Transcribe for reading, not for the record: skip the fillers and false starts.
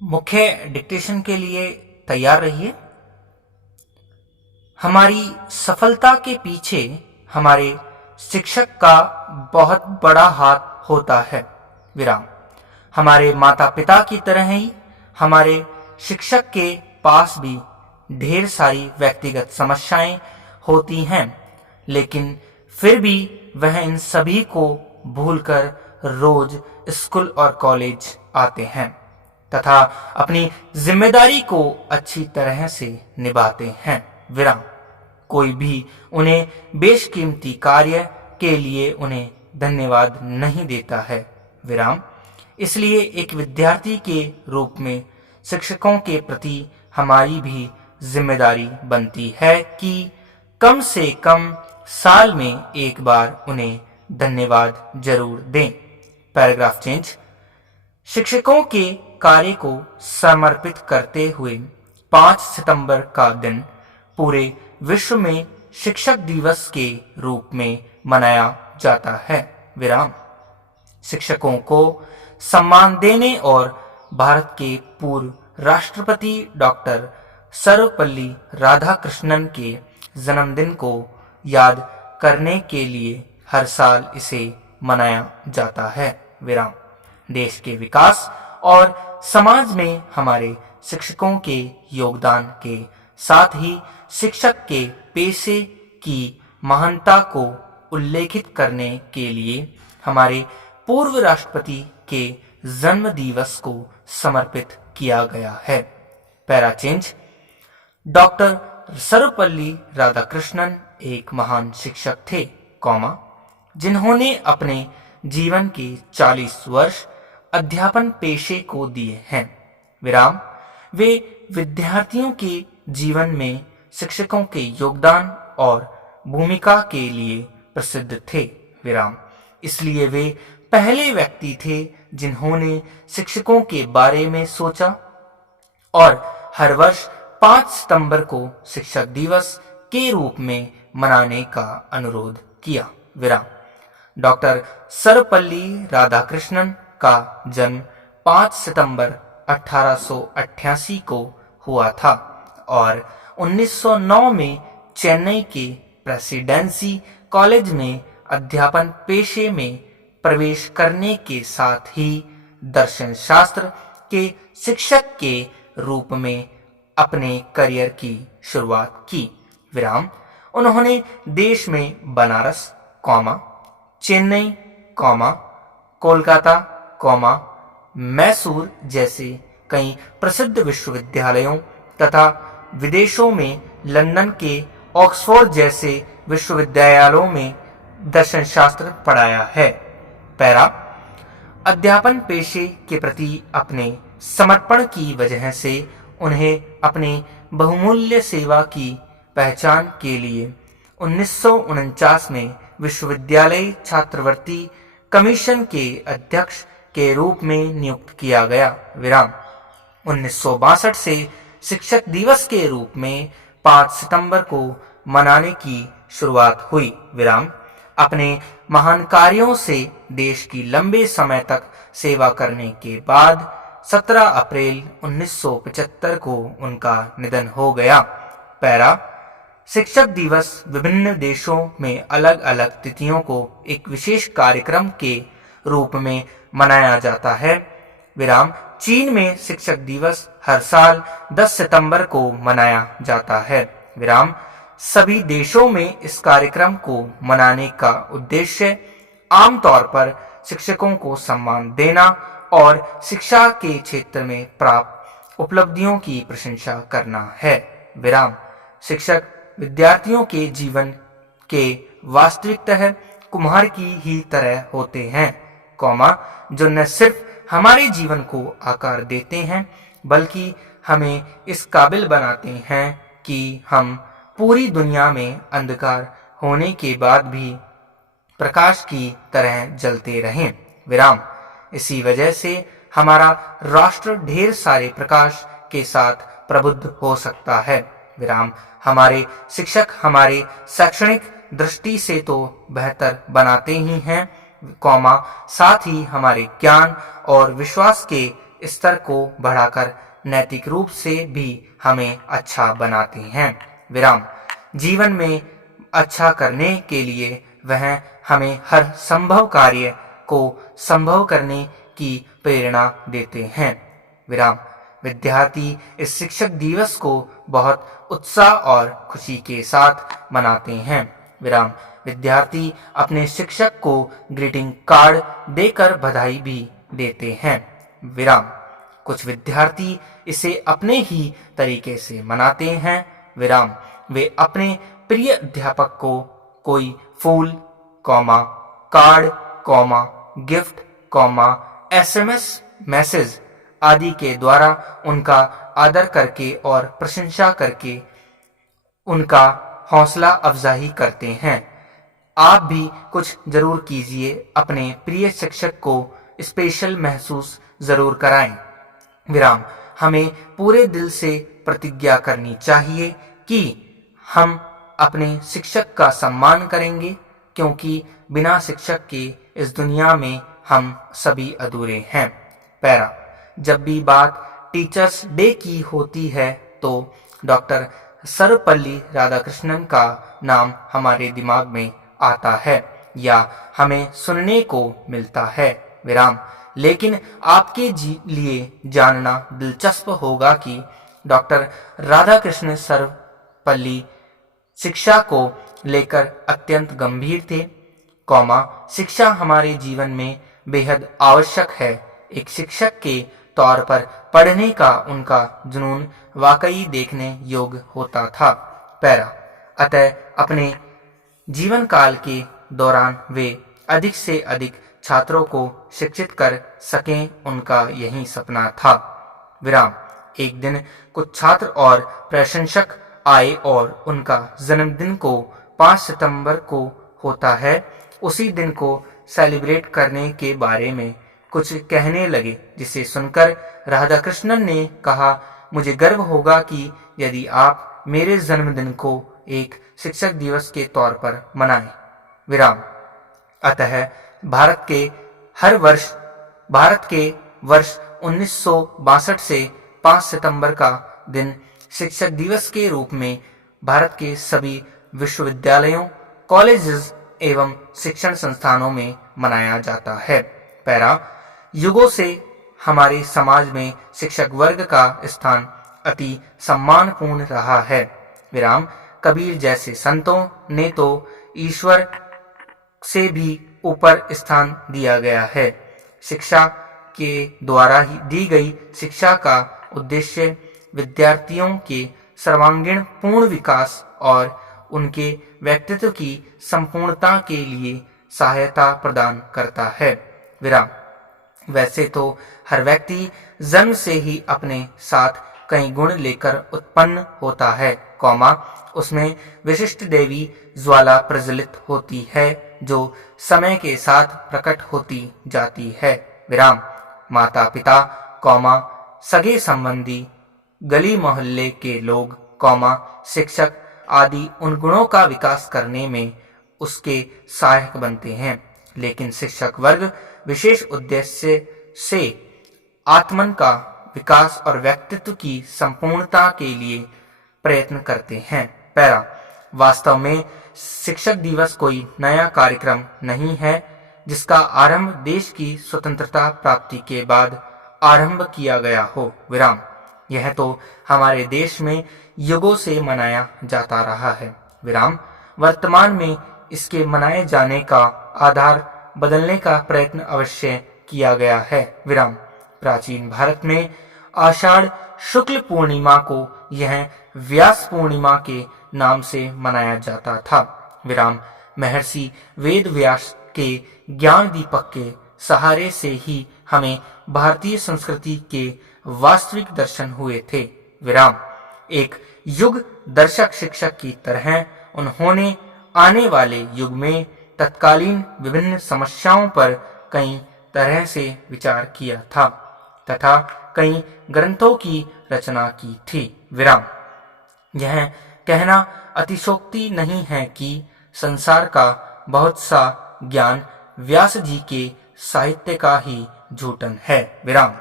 मुख्य डिक्टेशन के लिए तैयार रहिए। हमारी सफलता के पीछे हमारे शिक्षक का बहुत बड़ा हाथ होता है। विराम। हमारे माता पिता की तरह ही हमारे शिक्षक के पास भी ढेर सारी व्यक्तिगत समस्याएं होती हैं, लेकिन फिर भी वह इन सभी को भूलकर रोज स्कूल और कॉलेज आते हैं तथा अपनी जिम्मेदारी को अच्छी तरह से निभाते हैं। विराम। कोई भी उन्हें बेशकीमती कार्य के लिए उन्हें धन्यवाद नहीं देता है। विराम। इसलिए एक विद्यार्थी के रूप में शिक्षकों के प्रति हमारी भी जिम्मेदारी बनती है कि कम से कम साल में एक बार उन्हें धन्यवाद जरूर दें। Paragraph change. शिक्षकों के कार्य को समर्पित करते हुए 5 सितंबर का दिन पूरे विश्व में शिक्षक दिवस के रूप में मनाया जाता है। विराम। शिक्षकों को सम्मान देने और भारत के पूर्व राष्ट्रपति डॉक्टर सर्वपल्ली राधाकृष्णन के जन्मदिन को याद करने के लिए हर साल इसे मनाया जाता है। विराम। देश के विकास और समाज में हमारे शिक्षकों के योगदान के साथ ही शिक्षक के पेशे की महानता को उल्लेखित करने के लिए हमारे पूर्व राष्ट्रपति के जन्म दिवस को समर्पित किया गया है। Para change. Doctor Sarvepalli Radhakrishnan एक महान शिक्षक थे, जिन्होंने अपने जीवन के 40 वर्ष अध्यापन पेशे को दिए हैं। विराम। वे विद्यार्थियों के जीवन में शिक्षकों के योगदान और भूमिका के लिए प्रसिद्ध थे। विराम। इसलिए वे पहले व्यक्ति थे जिन्होंने शिक्षकों के बारे में सोचा और हर वर्ष 5 सितंबर को शिक्षक दिवस के रूप में मनाने का अनुरोध किया। विराम। डॉक्टर सर्वपल्ली राधाकृष्णन का जन्म 5 सितंबर 1888 को हुआ था और 1909 में चेन्नई के प्रेसिडेंसी कॉलेज में अध्यापन पेशे में प्रवेश करने के साथ ही दर्शन शास्त्र के शिक्षक के रूप में अपने करियर की शुरुआत की। विराम। उन्होंने देश में बनारस, चेन्नई, कोलकाता, मैसूर जैसे कई प्रसिद्ध विश्वविद्यालयों तथा विदेशों में लंदन के ऑक्सफोर्ड जैसे विश्वविद्यालयों में दर्शन शास्त्र पढ़ाया है। पैरा। अध्यापन पेशे के प्रति अपने समर्पण की वजह से उन्हें अपनी बहुमूल्य सेवा की पहचान के लिए 1949 में विश्वविद्यालय छात्रवृत्ति कमीशन के अध्यक्ष के रूप में नियुक्त किया गया। विराम। 1962 से शिक्षक दिवस के रूप में 5 सितंबर को मनाने की शुरुआत हुई। विराम। अपने महान कार्यों से देश की लंबे समय तक सेवा करने के बाद 17 अप्रैल 1975 को उनका निधन हो गया। पैरा। शिक्षक दिवस विभिन्न देशों में अलग अलग तिथियों को एक विशेष कार्यक्रम के रूप में मनाया जाता है। विराम। चीन में शिक्षक दिवस हर साल 10 सितंबर को मनाया जाता है। विराम। सभी देशों में इस कार्यक्रम को मनाने का उद्देश्य आमतौर पर शिक्षकों को सम्मान देना और शिक्षा के क्षेत्र में प्राप्त उपलब्धियों की प्रशंसा करना है। विराम। शिक्षक विद्यार्थियों के जीवन के वास्तविकतः कुम्हार की ही तरह होते हैं, जो न सिर्फ हमारे जीवन को आकार देते हैं बल्कि हमें इस काबिल बनाते हैं कि हम पूरी दुनिया में अंधकार होने के बाद भी प्रकाश की तरह जलते रहें। विराम। इसी वजह से हमारा राष्ट्र ढेर सारे प्रकाश के साथ प्रबुद्ध हो सकता है। विराम। हमारे शिक्षक हमारे शैक्षणिक दृष्टि से तो बेहतर बनाते ही हैं, साथ ही हमारे ज्ञान और विश्वास के स्तर को बढ़ाकर नैतिक रूप से भी हमें अच्छा बनाते हैं। विराम। जीवन में अच्छा करने के लिए वह हमें हर संभव कार्य को संभव करने की प्रेरणा देते हैं। विराम। विद्यार्थी इस शिक्षक दिवस को बहुत उत्साह और खुशी के साथ मनाते हैं। विराम। विद्यार्थी अपने शिक्षक को ग्रीटिंग कार्ड देकर बधाई भी देते हैं। विराम। कुछ विद्यार्थी इसे अपने ही तरीके से मनाते हैं। विराम। वे अपने प्रिय अध्यापक को कोई फूल, कार्ड, गिफ्ट, SMS मैसेज आदि के द्वारा उनका आदर करके और प्रशंसा करके उनका हौसला अफजाई करते हैं। आप भी कुछ जरूर कीजिए, अपने प्रिय शिक्षक को स्पेशल महसूस जरूर कराएं। विराम। हमें पूरे दिल से प्रतिज्ञा करनी चाहिए कि हम अपने शिक्षक का सम्मान करेंगे, क्योंकि बिना शिक्षक के इस दुनिया में हम सभी अधूरे हैं। पैरा। जब भी बात टीचर्स डे की होती है तो डॉक्टर सर्वपल्ली राधाकृष्णन का नाम हमारे दिमाग में आता है या हमें सुनने को मिलता है। विराम। लेकिन आपके लिए जानना दिलचस्प होगा कि डॉक्टर राधाकृष्ण सर्वपल्ली शिक्षा को लेकर अत्यंत गंभीर थे, शिक्षा हमारे जीवन में बेहद आवश्यक है। एक शिक्षक के तौर पर पढ़ने का उनका जुनून वाकई देखने योग्य होता था। पैरा। अतः अपने जीवन काल के दौरान वे अधिक से अधिक छात्रों को शिक्षित कर सकें, उनका यही सपना था। विराम। एक दिन कुछ छात्र और प्रशंसक आए और उनका जन्मदिन को 5 सितंबर को होता है, उसी दिन को सेलिब्रेट करने के बारे में कुछ कहने लगे, जिसे सुनकर राधाकृष्णन ने कहा, मुझे गर्व होगा कि यदि आप मेरे जन्मदिन को एक शिक्षक दिवस के तौर पर मनाएं। विराम। अतः भारत के वर्ष 1962 से 5 सितंबर का दिन शिक्षक दिवस के रूप में भारत के सभी विश्वविद्यालयों, कॉलेजेस एवं शिक्षण संस्थानों में मनाया जाता है। पैरा। युगों से हमारे समाज में शिक्षक वर्ग का स्थान अति सम्मानपूर्ण रहा है। विराम। कबीर जैसे संतों ने तो ईश्वर से भी ऊपर स्थान दिया गया है। शिक्षा के द्वारा ही दी गई शिक्षा का उद्देश्य विद्यार्थियों के सर्वांगीण पूर्ण विकास और उनके व्यक्तित्व की संपूर्णता के लिए सहायता प्रदान करता है। विराम। वैसे तो हर व्यक्ति जन्म से ही अपने साथ कई गुण लेकर उत्पन्न होता है, उसमें विशिष्ट देवी ज्वाला प्रज्वलित होती है जो समय के साथ प्रकट होती जाती है। विराम। माता पिता, सगे संबंधी, गली मोहल्ले के लोग, शिक्षक आदि उन गुणों का विकास करने में उसके सहायक बनते हैं, लेकिन शिक्षक वर्ग विशेष उद्देश्य से आत्मन का विकास और व्यक्तित्व की संपूर्णता के लिए प्रयत्न करते हैं। पैरा। वास्तव में शिक्षक दिवस कोई नया कार्यक्रम नहीं है, जिसका आरंभ देश की स्वतंत्रता प्राप्ति के बाद आरंभ किया गया हो। विराम। यह तो हमारे देश में युगों से मनाया जाता रहा है। विराम। वर्तमान में इसके मनाए जाने का आधार बदलने का प्रयत्न अवश्य किया गया है। विराम। प्राचीन भारत में आषाढ़ शुक्ल पूर्णिमा को यह व्यास पूर्णिमा के नाम से मनाया जाता था। विराम। महर्षि वेद व्यास के ज्ञान दीपक के सहारे से ही हमें भारतीय संस्कृति के वास्तविक दर्शन हुए थे। विराम। एक युग दर्शक शिक्षक की तरह उन्होंने आने वाले युग में तत्कालीन विभिन्न समस्याओं पर कई तरह से विचार किया था तथा कई ग्रंथों की रचना की थी। विराम। यह कहना अतिशोक्ति नहीं है कि संसार का बहुत सा ज्ञान व्यास जी के साहित्य का ही झूठन है। विराम।